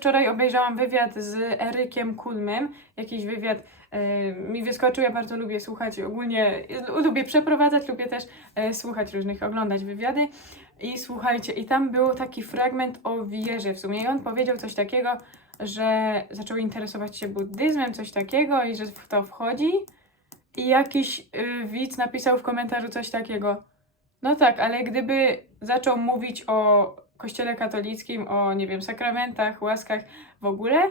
wczoraj obejrzałam wywiad z Erykiem Kulmem, jakiś wywiad e, mi wyskoczył, ja bardzo lubię słuchać, ogólnie lubię przeprowadzać, lubię też e, słuchać różnych, oglądać wywiady. I słuchajcie, i tam był taki fragment o wierze w sumie i on powiedział coś takiego, że zaczął interesować się buddyzmem, coś takiego i że w to wchodzi. I jakiś y, widz napisał w komentarzu coś takiego, no tak, ale gdyby zaczął mówić o kościele katolickim, o nie wiem, sakramentach, łaskach w ogóle,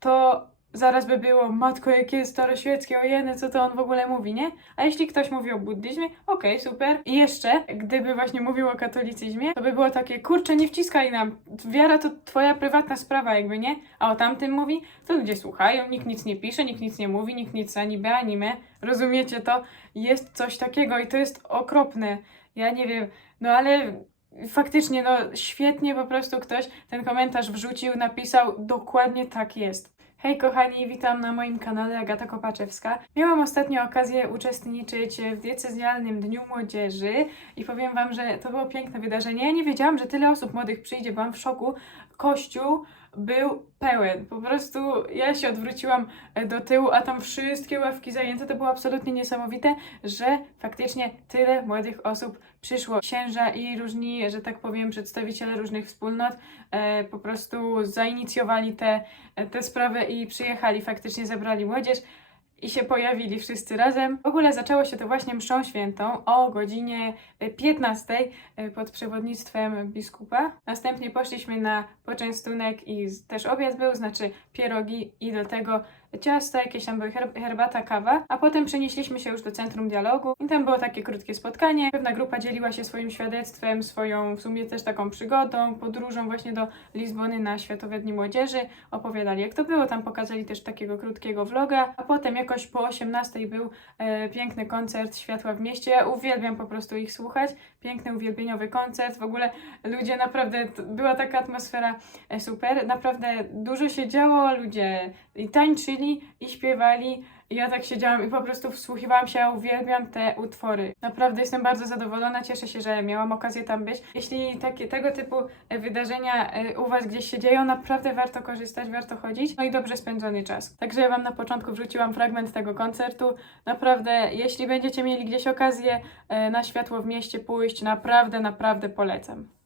to zaraz by było, matko, jakie staroświeckie, ojeny, co to on w ogóle mówi, nie? A jeśli ktoś mówi o buddyzmie, okej, super. I jeszcze, gdyby właśnie mówił o katolicyzmie, to by było takie, kurczę, nie wciskaj nam, wiara to twoja prywatna sprawa, jakby, nie? A o tamtym mówi, to ludzie słuchają, nikt nic nie pisze, nikt nic nie mówi, nikt nic ani be, ani me. Rozumiecie to? Jest coś takiego i to jest okropne. Ja nie wiem, no ale faktycznie, no świetnie po prostu ktoś ten komentarz wrzucił, napisał, dokładnie tak jest. Hej kochani, witam na moim kanale Agata Kopaczewska. Miałam ostatnio okazję uczestniczyć w diecezjalnym Dniu Młodzieży i powiem wam, że to było piękne wydarzenie. Ja nie wiedziałam, że tyle osób młodych przyjdzie, byłam w szoku. Kościół był pełen. Po prostu ja się odwróciłam e, do tyłu, a tam wszystkie ławki zajęte. To było absolutnie niesamowite, że faktycznie tyle młodych osób przyszło. Księża i różni, że tak powiem, przedstawiciele różnych wspólnot e, po prostu zainicjowali te, te sprawy i przyjechali, faktycznie zebrali młodzież i się pojawili wszyscy razem. W ogóle zaczęło się to właśnie mszą świętą o godzinie 15 e, pod przewodnictwem biskupa. Następnie poszliśmy na poczęstunek i też obiad był, znaczy pierogi i do tego ciasta, jakieś tam były herb- herbata, kawa, a potem przenieśliśmy się już do Centrum Dialogu i tam było takie krótkie spotkanie. Pewna grupa dzieliła się swoim świadectwem, swoją w sumie też taką przygodą, podróżą właśnie do Lizbony na Światowe Dni Młodzieży. Opowiadali jak to było, tam pokazali też takiego krótkiego vloga, a potem jakoś po 18 był e, piękny koncert Światła w mieście. Ja uwielbiam po prostu ich słuchać. Piękny, uwielbieniowy koncert. W ogóle ludzie naprawdę, była taka atmosfera e, super. Naprawdę dużo się działo, ludzie i tańczyli, i śpiewali. I ja tak siedziałam i po prostu wsłuchiwałam się, ja uwielbiam te utwory. Naprawdę jestem bardzo zadowolona, cieszę się, że miałam okazję tam być. Jeśli takie, tego typu e, wydarzenia e, u Was gdzieś się dzieją, naprawdę warto korzystać, warto chodzić. No i dobrze spędzony czas. Także ja Wam na początku wrzuciłam fragment tego koncertu. Naprawdę, jeśli będziecie mieli gdzieś okazję e, na światło w mieście pójść, naprawdę, naprawdę polecam.